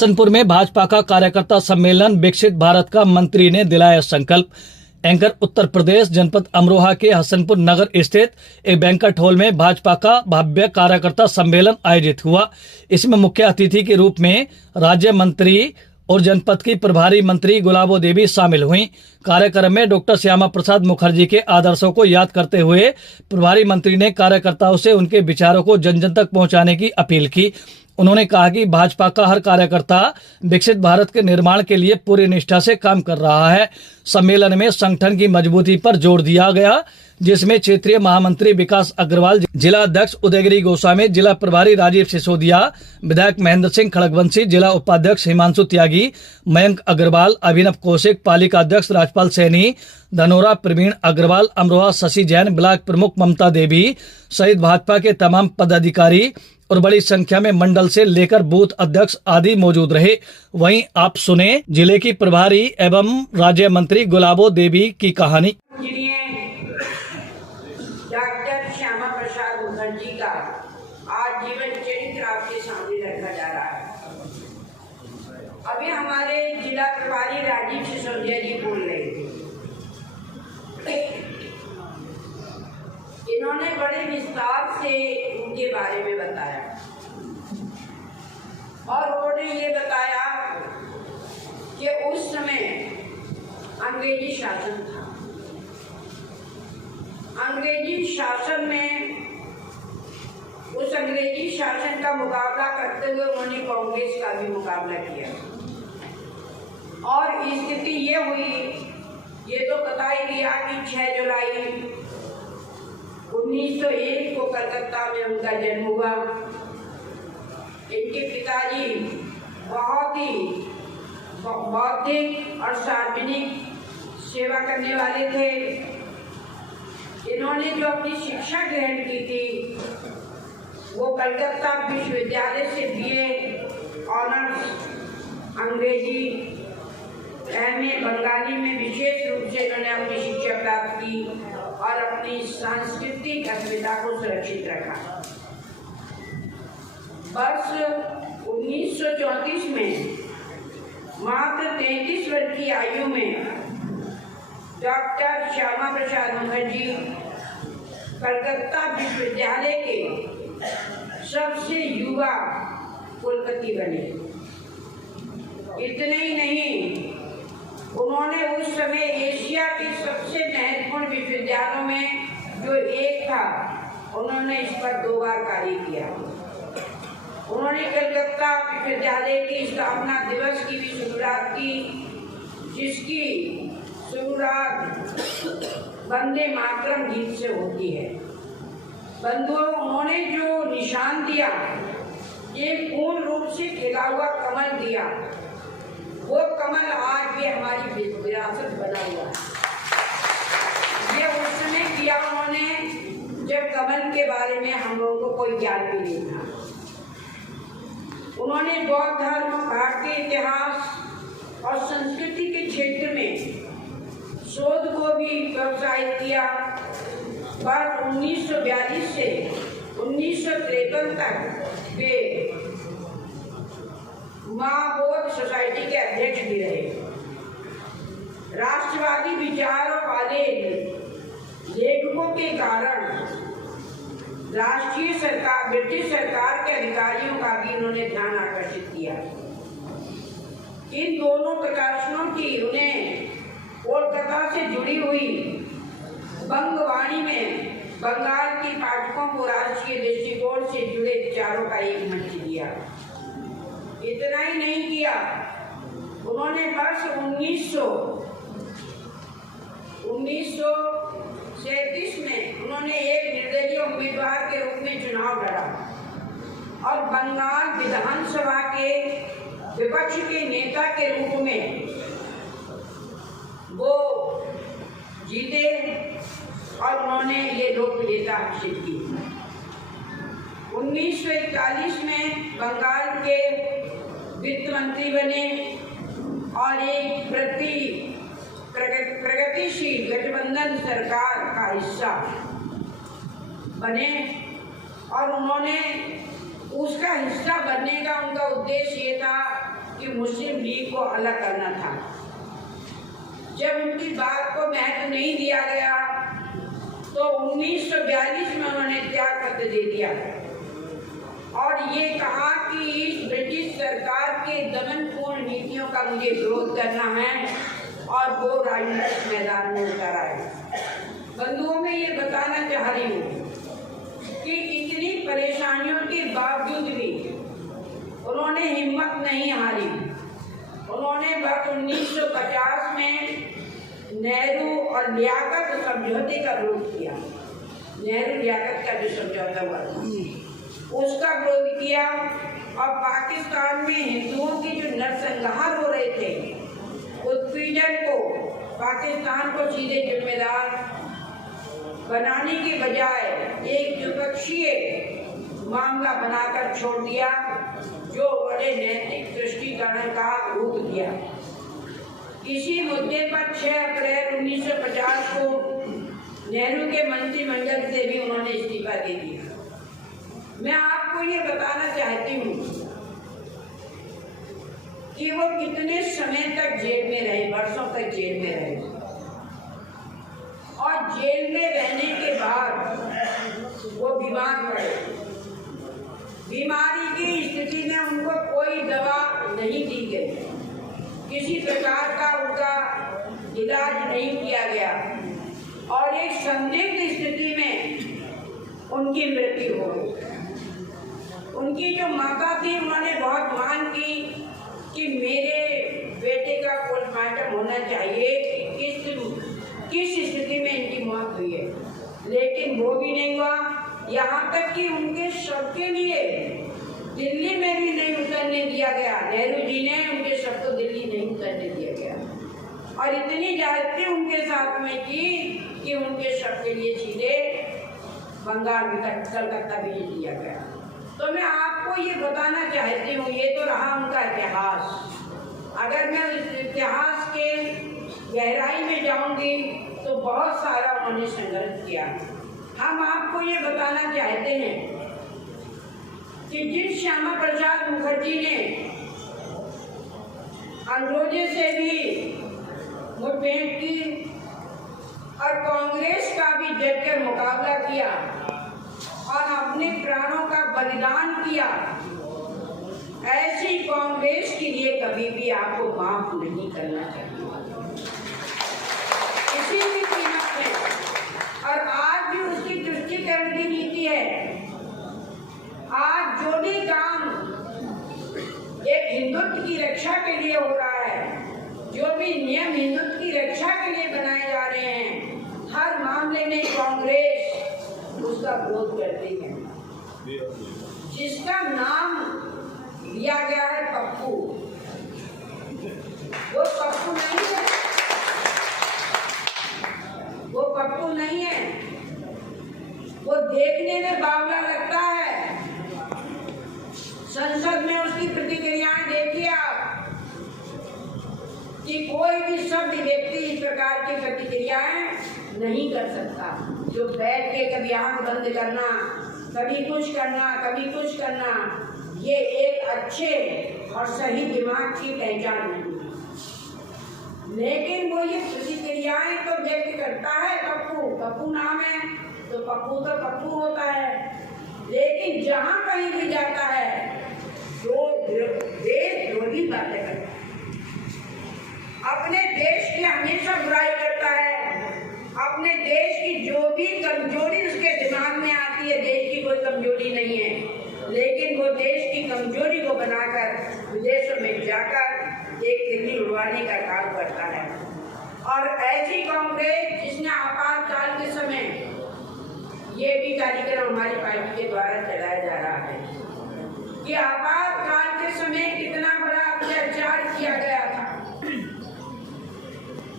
हसनपुर में भाजपा का कार्यकर्ता सम्मेलन विकसित भारत का मंत्री ने दिलाया संकल्प। एंकर उत्तर प्रदेश जनपद अमरोहा के हसनपुर नगर स्थित एक बैंक्वेट हॉल में भाजपा का भव्य कार्यकर्ता सम्मेलन आयोजित हुआ। इसमें मुख्य अतिथि के रूप में राज्य मंत्री और जनपद की प्रभारी मंत्री गुलाबो देवी शामिल हुई। कार्यक्रम में डॉक्टर श्यामा प्रसाद मुखर्जी के आदर्शों को याद करते हुए प्रभारी मंत्री ने कार्यकर्ताओं से उनके विचारों को जन जन तक पहुंचाने की अपील की। उन्होंने कहा कि भाजपा का हर कार्यकर्ता विकसित भारत के निर्माण के लिए पूरी निष्ठा से काम कर रहा है। सम्मेलन में संगठन की मजबूती पर जोर दिया गया, जिसमें क्षेत्रीय महामंत्री विकास अग्रवाल, जिला अध्यक्ष उदयगिरी गोस्वामी, जिला प्रभारी राजीव सिसोदिया, विधायक महेंद्र सिंह खड़गवंशी, जिला उपाध्यक्ष हिमांशु त्यागी, मयंक अग्रवाल, अभिनव कौशिक, पालिका अध्यक्ष राजपाल सैनी, धनोरा प्रवीण अग्रवाल, अमरोहा शशि जैन, ब्लॉक प्रमुख ममता देवी सहित भाजपा के तमाम पदाधिकारी और बड़ी संख्या में मंडल से लेकर बूथ अध्यक्ष आदि मौजूद रहे। वहीं आप सुने जिले की प्रभारी एवं राज्य मंत्री गुलाबो देवी की कहानी। डॉक्टर श्यामा प्रसाद मुखर्जी का आज जीवन चरित्र आपके सामने रखा जा रहा है। अभी हमारे जिला प्रभारी राजीव सिसोदिया जी बोल रहे थे। इन्होंने बड़े विस्तार से उनके बारे में बताया और उन्होंने ये बताया कि उस समय अंग्रेजी शासन था। अंग्रेजी शासन में उस अंग्रेजी शासन का मुकाबला करते हुए उन्होंने कांग्रेस का भी मुकाबला किया और स्थिति ये हुई, ये तो बता ही दिया कि 6 जुलाई 1901 को कलकत्ता में उनका जन्म हुआ। इनके पिताजी बहुत ही बौद्धिक और सार्वजनिक सेवा करने वाले थे। इन्होंने जो अपनी शिक्षा ग्रहण की थी वो कलकत्ता विश्वविद्यालय से बीए ऑनर्स अंग्रेजी, एमए बंगाली में विशेष रूप से इन्होंने अपनी शिक्षा प्राप्त की और अपनी सांस्कृतिक अस्मिता को सुरक्षित रखा। वर्ष 1934 में मात्र 33 वर्ष की आयु में डॉक्टर श्यामा प्रसाद मुखर्जी कलकत्ता विश्वविद्यालय के सबसे युवा कुलपति बने। इतने ही नहीं, उन्होंने उस समय एशिया के सबसे महत्वपूर्ण विश्वविद्यालयों में जो एक था, उन्होंने इस पर 2 बार कार्य किया। उन्होंने कलकत्ता विश्वविद्यालय की स्थापना दिवस की भी शुरुआत की, जिसकी शुरुआत वंदे मातरम गीत से होती है। बंधुओं, उन्होंने जो निशान दिया, ये पूर्ण रूप से खिला हुआ कमल दिया। वो कमल आज भी हमारी विरासत बना हुआ है। ये उस समय किया उन्होंने जब कमल के बारे में हम लोगों को कोई ज्ञान भी नहीं था। उन्होंने बौद्ध धर्म, भारतीय इतिहास और संस्कृति के क्षेत्र में शोध को भी प्रोत्साहित किया। वर्ष 1942 से 1953 तक वे महाबोध सोसाइटी के अध्यक्ष भी रहे। राष्ट्रवादी विचारों वाले लेखकों के कारण राष्ट्रीय सरकार, ब्रिटिश सरकार के अधिकारियों का भी उन्होंने ध्यान आकर्षित किया। इन दोनों प्रकाशनों की उन्हें कोलकाता से जुड़ी हुई बंगवाणी में बंगाल के पाठकों को राष्ट्रीय दृष्टिकोण से जुड़े विचारों का एक मंच दिया। इतना ही नहीं किया, उन्होंने वर्ष 1937 में उन्होंने एक निर्दलीय उम्मीदवार के रूप में चुनाव लड़ा और बंगाल विधानसभा के विपक्ष के नेता के रूप में वो जीते और उन्होंने ये लोकप्रियता हासिल की। 1941 में बंगाल के वित्त मंत्री बने और एक प्रगतिशील गठबंधन सरकार का हिस्सा बने और उन्होंने उसका हिस्सा बनने का उनका उद्देश्य ये था कि मुस्लिम लीग को अलग करना था। जब उनकी बात को महत्व नहीं दिया गया तो 1942 में उन्होंने त्याग पत्र दे दिया और ये कहा कि इस ब्रिटिश सरकार के दमनपूर्ण नीतियों का मुझे विरोध करना है और वो राजनीतिक मैदान में उतर आए। बंधुओं में ये बताना चाह रही हूँ कि इतनी परेशानियों के बावजूद भी उन्होंने हिम्मत नहीं हारी। उन्होंने वर्ष 1950 में नेहरू और लियाकत समझौते का विरोध किया। नेहरू लियाकत का जो समझौता हुआ उसका विरोध किया और पाकिस्तान में हिंदुओं की जो नरसंहार हो रहे थे, उत्पीड़न को पाकिस्तान को सीधे जिम्मेदार बनाने के बजाय एक द्विपक्षीय मामला बनाकर छोड़ दिया, जो बड़े नैतिक दृष्टिकोण का रूप दिया। इसी मुद्दे पर 6 अप्रैल 1950 को नेहरू के मंत्रिमंडल से भी उन्होंने इस्तीफा दे दिया। मैं आपको ये बताना चाहती हूँ कि वो कितने समय तक जेल में रहे, वर्षों तक जेल में रहे और जेल में रहने के बाद वो बीमार पड़े। बीमारी की स्थिति में उनको कोई दवा नहीं दी गई, किसी प्रकार का उनका इलाज नहीं किया गया और एक संदिग्ध स्थिति में उनकी मृत्यु हो गई। उनकी जो माता थी उन्होंने बहुत मांग की कि मेरे बेटे का पोस्टमार्टम होना चाहिए कि किस स्थिति में इनकी मौत हुई है, लेकिन वो भी नहीं हुआ। यहाँ तक कि उनके शव के लिए दिल्ली में भी नहीं उतरने दिया गया। नेहरू जी ने उनके शव को दिल्ली नहीं उतरने दिया गया और इतनी ज्यादती उनके साथ में की कि उनके शव के लिए सीधे बंगाल में कलकत्ता भेज दिया गया। तो मैं आपको ये बताना चाहती हूँ, ये तो रहा उनका इतिहास। अगर मैं उस इतिहास के गहराई में जाऊंगी तो बहुत सारा उन्होंने संघर्ष किया। हम आपको ये बताना चाहते हैं कि जिन श्यामा प्रसाद मुखर्जी ने अंग्रेजों से भी मुठभेड़ की और कांग्रेस का भी डटकर मुकाबला किया और अपने प्राणों का बलिदान किया, ऐसी कांग्रेस के लिए कभी भी आपको माफ नहीं करना चाहिए किसी भी कीमत में। और आज भी उसकी तुष्टीकरण की नीति है। आज जो भी काम एक हिंदुत्व की रक्षा के लिए हो रहा है, जो भी नियम हिंदुत्व की रक्षा के लिए बनाए जा रहे हैं, हर मामले में कांग्रेस उसका विरोध करती है। जिसका नाम दिया गया है पप्पू, वो पप्पू नहीं है, वो पप्पू नहीं है। वो देखने में बावला लगता है। संसद में उसकी प्रतिक्रियाएं देखिए आप कि कोई भी शब्द व्यक्ति इस प्रकार की प्रतिक्रियाएं नहीं कर सकता, जो बैठ के कभी आंख बंद करना, कभी कुछ करना, कभी कुछ करना, ये एक अच्छे और सही दिमाग की पहचान नहीं है। लेकिन वो ये प्रतिक्रियाएं तो व्यक्त करता है। पप्पू नाम है तो पप्पू होता है, लेकिन जहां कहीं भी जाता है जो देशद्रोही बातें करता है, अपने देश की हमेशा बुराई करता है। अपने देश की जो भी कमजोरी उसके दिमाग में आती है, देश की कोई कमजोरी नहीं है, लेकिन वो देश की कमजोरी को बनाकर विदेशों में जाकर एक दिल्ली उड़वाने का काम करता है। और ऐसी कांग्रेस जिसने आपातकाल के समय, ये भी कार्यक्रम हमारी पार्टी के द्वारा चलाया जा रहा है कि आपातकाल के समय कितना बड़ा अत्याचार किया गया था।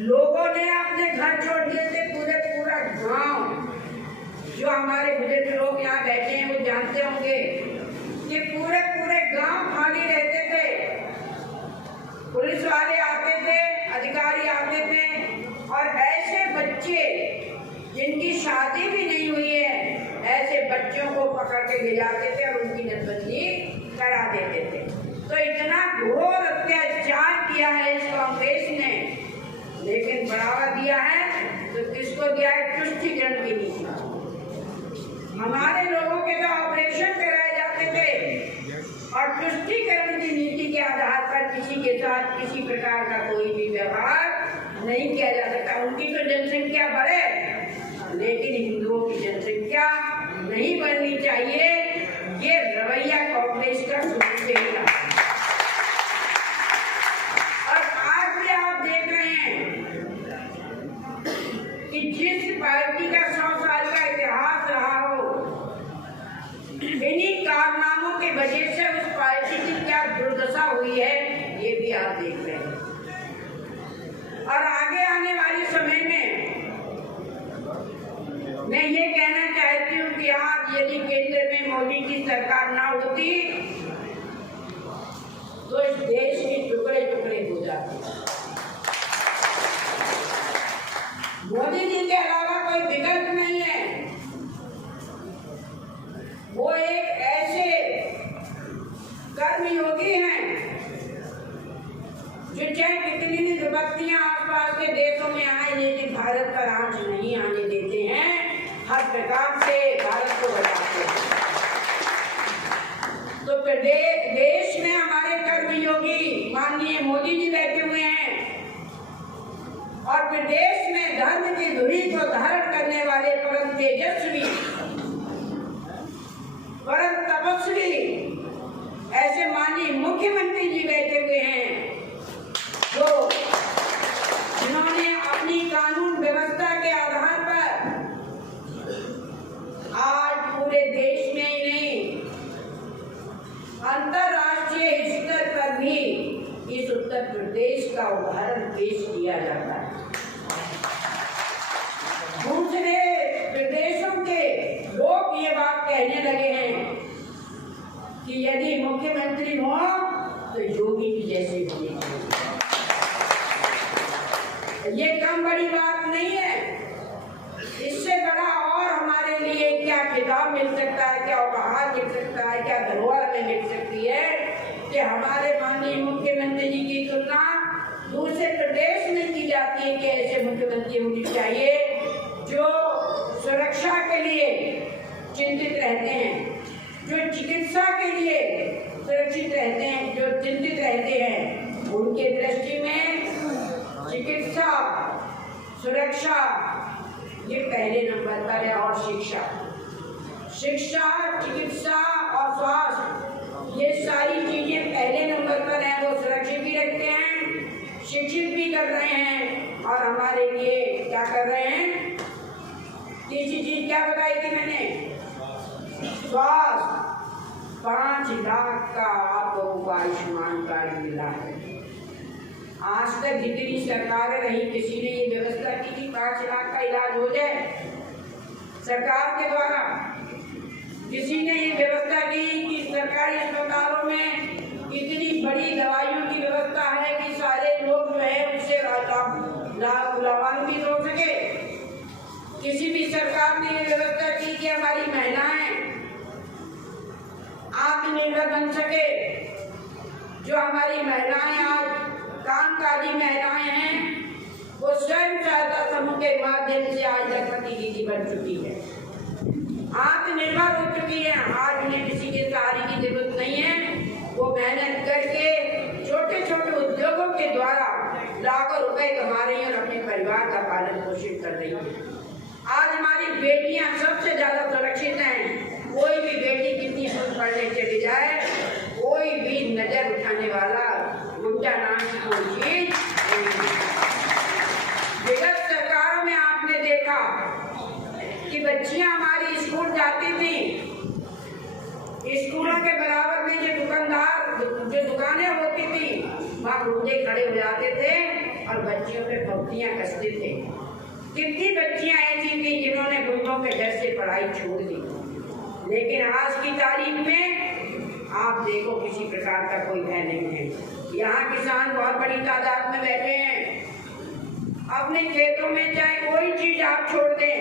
लोगों ने अपने घर छोड़ दिए थे, पूरा गांव, जो हमारे बुजुर्ग लोग यहाँ बैठे हैं वो जानते होंगे कि पूरे गांव खाली रहते थे। पुलिस वाले आते थे, अधिकारी आते थे और ऐसे बच्चे जिनकी शादी भी नहीं हुई है, ऐसे बच्चों को पकड़ के ले जाते थे और उनकी नसबंदी करा देते थे। तो इतना घोर गया है तुष्टीकरण की नीति। हमारे लोगों के तो ऑपरेशन कराए जाते थे और तुष्टीकरण की नीति के आधार पर किसी के साथ किसी प्रकार का कोई भी व्यवहार नहीं किया जा सकता। उनकी तो जनसंख्या बढ़े लेकिन हिंदुओं की जनसंख्या नहीं बढ़नी चाहिए, ये रवैया कांग्रेस का शुरू से ही रहा। और आज भी आप देख रहे हैं कि जिस पार्टी का 100 साल का इतिहास रहा हो, इन्हीं कारनामों की वजह से उस पार्टी की क्या दुर्दशा हुई है ये भी आप देख रहे हैं। और आगे आने वाले समय में मैं ये कहना चाहती हूँ कि आज यदि केंद्र में मोदी की सरकार ना होती तो इस देश के टुकड़े टुकड़े हो जाते। मोदी जी के अलावा कोई विकल्प नहीं है। वो एक ऐसे कर्मयोगी हैं जो चाहे कितनी भी विपत्तियां आसपास के देशों में आए लेकिन भारत पर आंच नहीं आने देते हैं, हर प्रकार से भारत को बचाते हैं। तो देश में हमारे कर्मयोगी माननीय मोदी जी बैठे हुए हैं और प्रदेश में धर्म की धुरी को धारण करने वाले परम तेजस्वी, परम तपस्वी ऐसे माननीय मुख्यमंत्री जी बैठे हुए हैं जो जिन्होंने अपनी कानून व्यवस्था के आधार पर आज पूरे देश में ही नहीं अंतरराष्ट्रीय स्तर पर भी इस उत्तर प्रदेश का उदाहरण पेश किया जाता है। दूसरे प्रदेशों के लोग ये बात कहने लगे हैं कि यदि मुख्यमंत्री हो तो योगी की जैसी होनी चाहिए। ये कम बड़ी बात नहीं है। इससे बड़ा और हमारे लिए क्या खिताब मिल सकता है, क्या उपहार मिल सकता है, क्या धरोहर में मिल सकती है कि हमारे माननीय मुख्यमंत्री जी की तुलना दूसरे प्रदेश में की जाती है कि ऐसे मुख्यमंत्री होनी चाहिए जो सुरक्षा के लिए चिंतित रहते हैं, जो चिकित्सा के लिए सुरक्षित रहते हैं, जो चिंतित रहते हैं। उनके दृष्टि में चिकित्सा, सुरक्षा ये पहले नंबर पर है और शिक्षा, चिकित्सा और स्वास्थ्य ये सारी चीजें पहले नंबर पर हैं। वो सुरक्षित भी रखते हैं, शिक्षित भी कर रहे हैं और हमारे लिए क्या कर रहे हैं। तीसरी चीज क्या बताई थी मैंने, स्वास्थ्य 5 लाख का आपको आयुष्मान कार्ड मिला है। आज तक जितनी सरकारें रही किसी ने ये व्यवस्था की थी 5 लाख का इलाज हो जाए। सरकार के द्वारा किसी ने ये व्यवस्था की कि सरकारी अस्पतालों में इतनी बड़ी दवाइयों की व्यवस्था है कि सारे लोग जो है उससे लाभान्वित हो सके। किसी भी सरकार ने ये व्यवस्था की कि हमारी महिलाएं आत्मनिर्भर बन सके। जो हमारी महिलाएं आज कामकाजी महिलाएं हैं वो स्वयं सहायता समूह के माध्यम से आज लखपति दीदी बन चुकी है, आत्मनिर्भर हो चुकी है। आज उन्हें किसी के सहारे की जरूरत नहीं है। वो मेहनत करके छोटे छोटे उद्योगों के द्वारा लाखों रुपए कमा रही है और अपने परिवार का पालन पोषण कर रही है। आज हमारी बेटियां सबसे ज्यादा सुरक्षित हैं। कोई भी बेटी कितनी दूर पढ़ने चली जाए, कोई भी नजर उठाने वाला गुंडा नाम की कोई चीज नहीं। विगत सरकारों में आपने देखा कि बच्चियां हमारी स्कूल जाती थी, स्कूलों के बराबर में जो दुकानें होती थी वहाँ गुंडे खड़े हो जाते थे और बच्चियों पे पट्टियां कसते थे। कितनी बच्चियां ऐसी थी जिन्होंने गुंडों के डर से पढ़ाई छोड़ दी। लेकिन आज की तारीख में आप देखो किसी प्रकार का कोई भय नहीं है। यहाँ किसान बहुत बड़ी तादाद में बैठे हैं, अपने खेतों में चाहे कोई चीज आप छोड़ दें